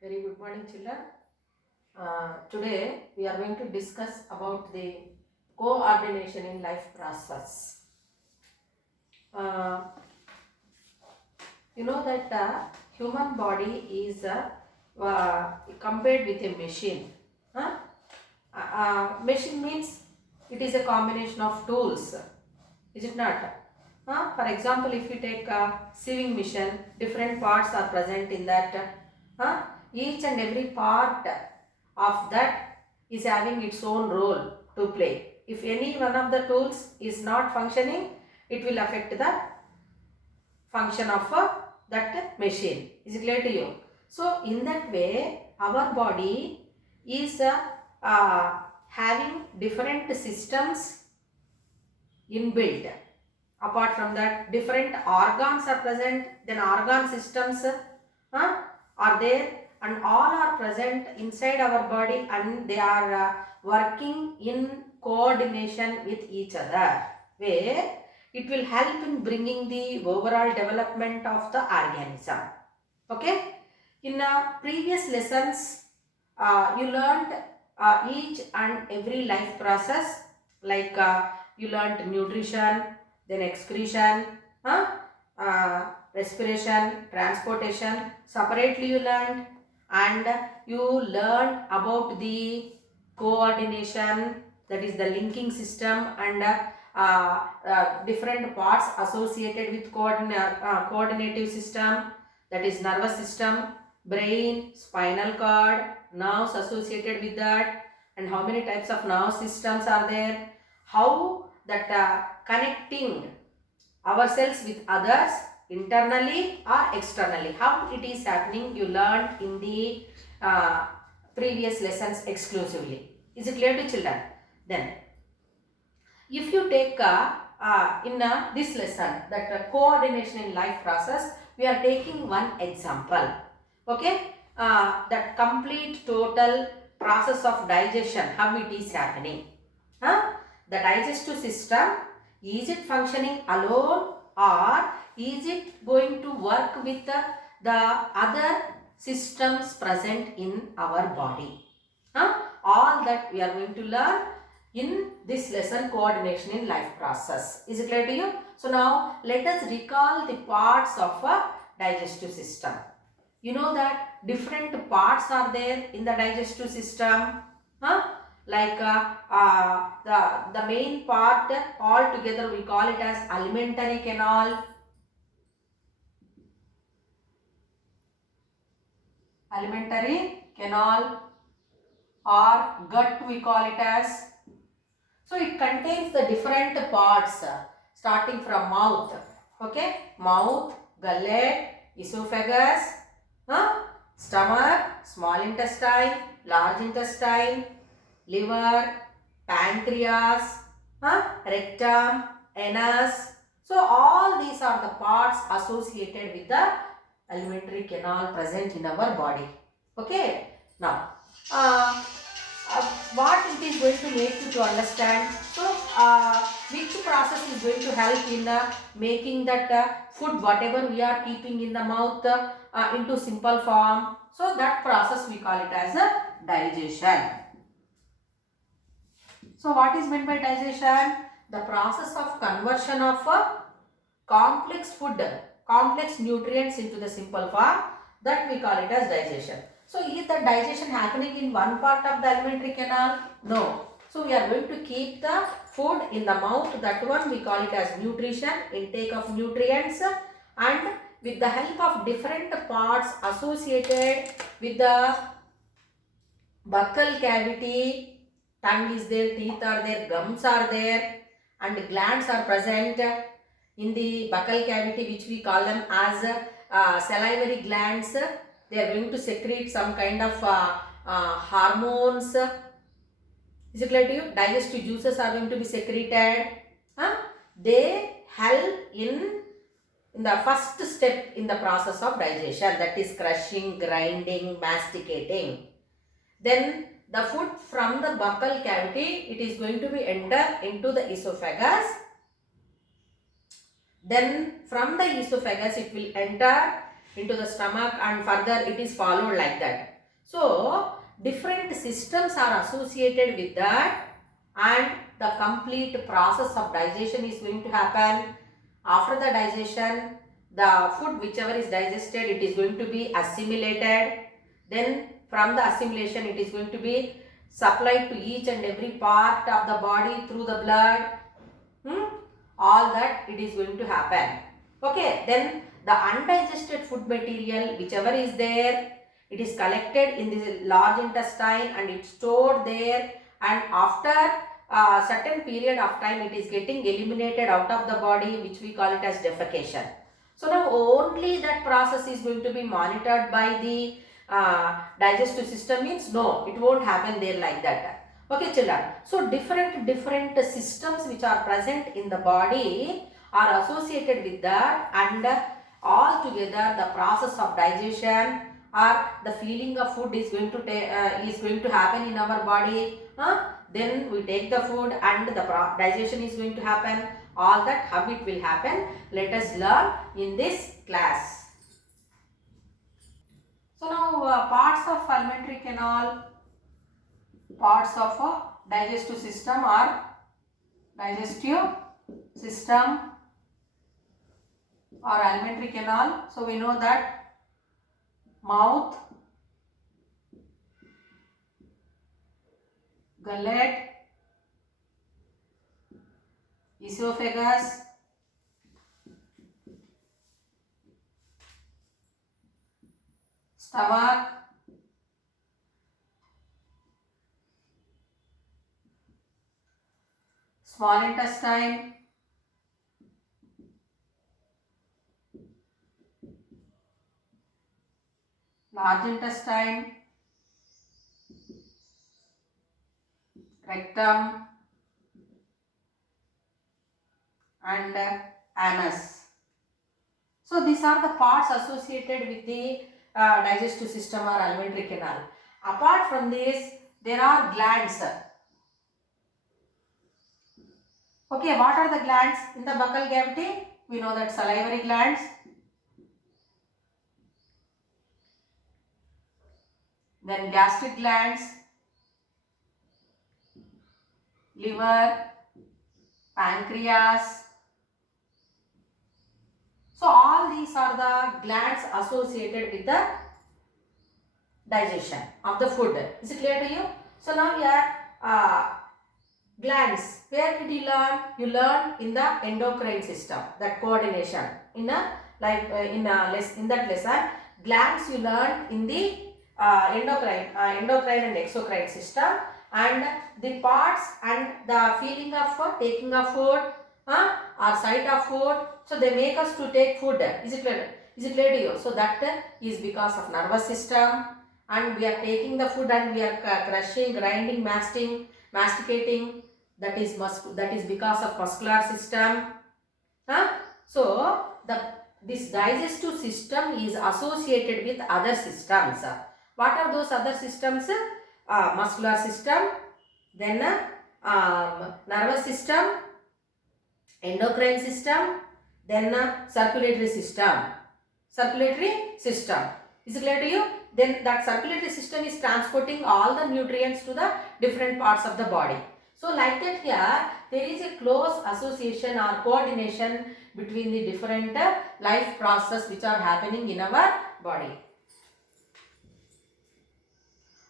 Very good morning, children. Today we are going to discuss about the coordination in life process. Uh, you know that human body is compared with a machine. Huh? Machine means it is a combination of tools. Is it not? For example, if you take a sewing machine, different parts are present in that. Uh, each and every part of that is having its own role to play. If any one of the tools is not functioning, it will affect the function of that machine. Is it clear to you? So, in that way, our body is having different systems inbuilt. Apart from that, different organs are present, then organ systems are there, and all are present inside our body, and they are working in coordination with each other, where it will help in bringing the overall development of the organism. Okay, in previous lessons you learned each and every life process, like you learned nutrition, then excretion, respiration, transportation, separately you learned, and you learned about the coordination, that is the linking system, and different parts associated with coordinative system, that is nervous system, brain, spinal cord, nerves associated with that, and how many types of nerve systems are there, how that connecting ourselves with others internally or externally, how it is happening, you learned in the uh, previous lessons exclusively. Is it clear to children? Then if you take in this lesson, that coordination in life process, we are taking one example. Okay, that complete total process of digestion, how it is happening. The digestive system, is it functioning alone, or is it going to work with the other systems present in our body? All that we are going to learn in this lesson, coordination in life process. Is it clear to you? So now let us recall the parts of a digestive system. You know that different parts are there in the digestive system. Like the main part altogether we call it as alimentary canal. Alimentary canal, or gut we call it as. So it contains the different parts starting from mouth. Okay, mouth, gullet, esophagus, stomach, small intestine, large intestine, liver, pancreas, rectum, anus. So all these are the parts associated with the alimentary canal present in our body. Okay, now what it is going to make you to understand. So which process is going to help in making that food whatever we are keeping in the mouth into simple form. So that process we call it as a digestion. So what is meant by digestion? The process of conversion of complex food, complex nutrients into the simple form, that we call it as digestion. So is the digestion happening in one part of the alimentary canal? No. So we are going to keep the food in the mouth, that one we call it as nutrition, intake of nutrients, and with the help of different parts associated with the buccal cavity, tongue is there, teeth are there, gums are there, and glands are present in the buccal cavity, which we call them as salivary glands. They are going to secrete some kind of hormones. Is it clear to you? Digestive juices are going to be secreted. They help in the first step in the process of digestion, that is crushing, grinding, masticating. Then the food from the buccal cavity, it is going to be enter into the esophagus. Then from the esophagus it will enter into the stomach, and further it is followed like that. So different systems are associated with that, and the complete process of digestion is going to happen. After the digestion, the food whichever is digested, it is going to be assimilated. Then from the assimilation, it is going to be supplied to each and every part of the body through the blood. All that it is going to happen. Okay, then the undigested food material whichever is there, it is collected in this large intestine and it's stored there, and after a certain period of time it is getting eliminated out of the body, which we call it as defecation. So now only that process is going to be monitored by the digestive system, means no, it won't happen there like that. Okay children, so different systems which are present in the body are associated with that, and all together the process of digestion or the feeling of food is going to happen in our body. Then we take the food and the digestion is going to happen. All that how it will happen, let us learn in this class. So now parts of alimentary canal, parts of a digestive system or alimentary canal. So we know that mouth, gullet, esophagus, stomach, small intestine, large intestine, rectum, and anus. So these are the parts associated with the digestive system or alimentary canal. Apart from this, there are glands. Okay, what are the glands in the buccal cavity? We know that salivary glands, then gastric glands, liver, pancreas. So all these are the glands associated with the digestion of the food. Is it clear to you? So now here glands, where did you learn? You learn in the endocrine system, that coordination in a in that lesson. Glands you learn in the endocrine and exocrine system, and the parts and the feeling of taking of food or sight of food. So they make us to take food. Is it clear? Is it clear to you? So that is because of nervous system, and we are taking the food and we are crushing, grinding, masticating. That is because of muscular system. So this digestive system is associated with other systems. What are those other systems? Muscular system, then nervous system, endocrine system, then circulatory system. Is it clear to you? Then that circulatory system is transporting all the nutrients to the different parts of the body. So like that here, there is a close association or coordination between the different life process which are happening in our body.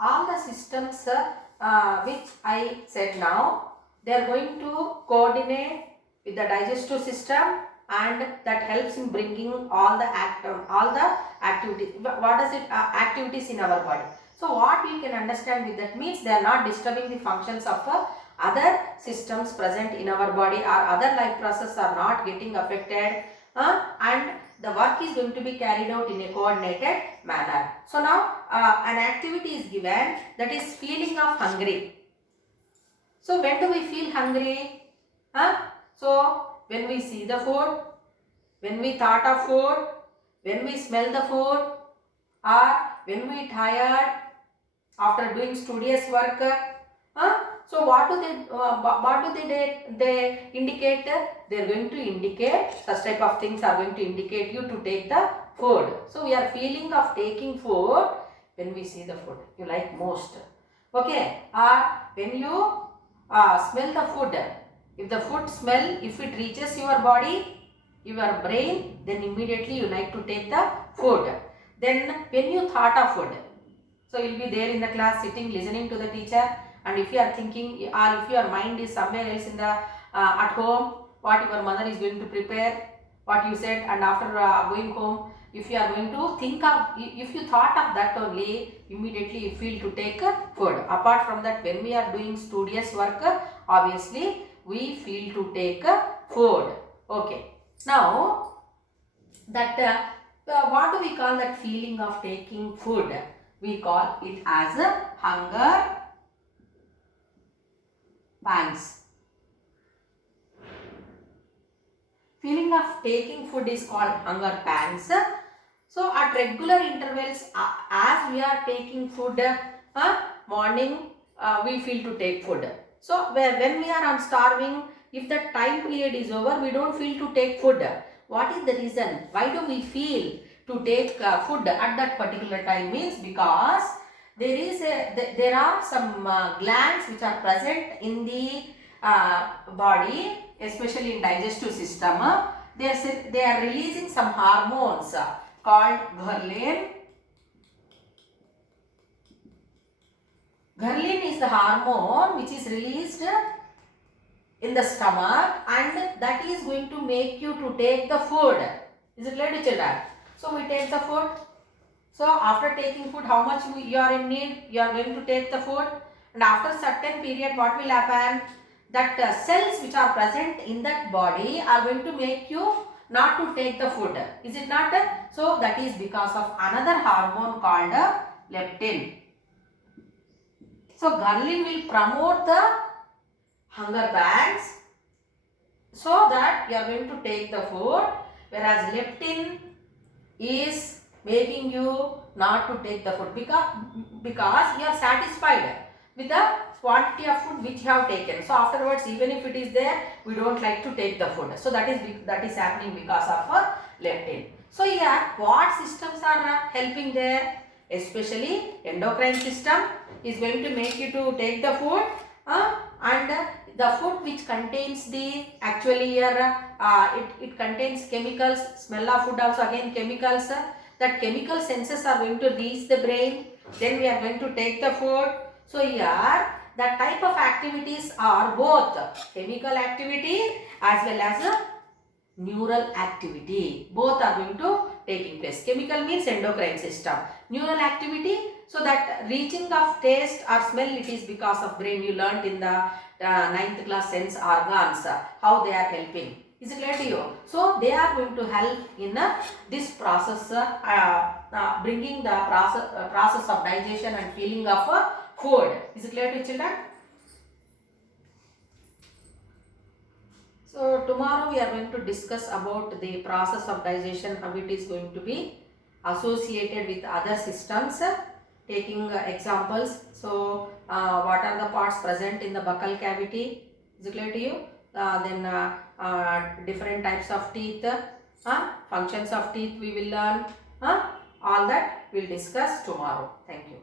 All the systems which I said now, they are going to coordinate with the digestive system, and that helps in bringing all the activities. What does it activities in our body? So what we can understand with that means they are not disturbing the functions of other systems present in our body, or other life processes are not getting affected, and the work is going to be carried out in a coordinated manner. So now an activity is given, that is feeling of hungry. So when do we feel hungry? So when we see the food, when we thought of food, when we smell the food, or when we tired after doing studious work. So what do they indicate? They are going to indicate, such type of things are going to indicate you to take the food. So we are feeling of taking food when we see the food you like most. Okay, when you smell the food, if the food smell, if it reaches your body, your brain, then immediately you like to take the food. Then when you thought of food, so you will be there in the class sitting listening to the teacher, and if you are thinking or if your mind is somewhere else in the at home, what your mother is going to prepare, what you said, and after going home, if you are going to think of, if you thought of that only, immediately you feel to take food. Apart from that, when we are doing studious work, obviously we feel to take food. Okay. Now that what do we call that feeling of taking food? We call it as a hunger pangs. Feeling of taking food is called hunger pangs. So at regular intervals, as we are taking food, morning we feel to take food. So when we are on starving, if the time period is over, we don't feel to take food. What is the reason? Why do we feel to take food at that particular time? Means because there are some glands which are present in the body, especially in digestive system. They are releasing some hormones called ghrelin. Ghrelin is the hormone which is released in the stomach, and that is going to make you to take the food. Is it clear to children? So we take the food. So after taking food, how much you are in need, you are going to take the food, and after certain period, what will happen? That cells which are present in that body are going to make you not to take the food. Is it not? So that is because of another hormone called leptin. So ghrelin will promote the hunger pangs so that you are going to take the food, whereas leptin is making you not to take the food because you are satisfied with the quantity of food which you have taken. So afterwards, even if it is there, we don't like to take the food. So that is happening because of leptin. So here, what systems are helping there? Especially endocrine system is going to make you to take the food, and the food which contains the actually here it contains chemicals. Smell of food also again chemicals. That chemical senses are going to reach the brain. Then we are going to take the food. So here the type of activities are both chemical activity as well as neural activity. Both are going to taking place. Chemical means endocrine system. Neural activity, so that reaching of taste or smell, it is because of brain. You learnt in the 9th class sense organs how they are helping. Is it clear to you? So they are going to help in this process, bringing the process of digestion and feeling of food. Is it clear to children? So tomorrow we are going to discuss about the process of digestion, how it is going to be associated with other systems, taking examples. So what are the parts present in the buccal cavity? Is it clear to you? Then different types of teeth, functions of teeth we will learn. All that we will discuss tomorrow. Thank you.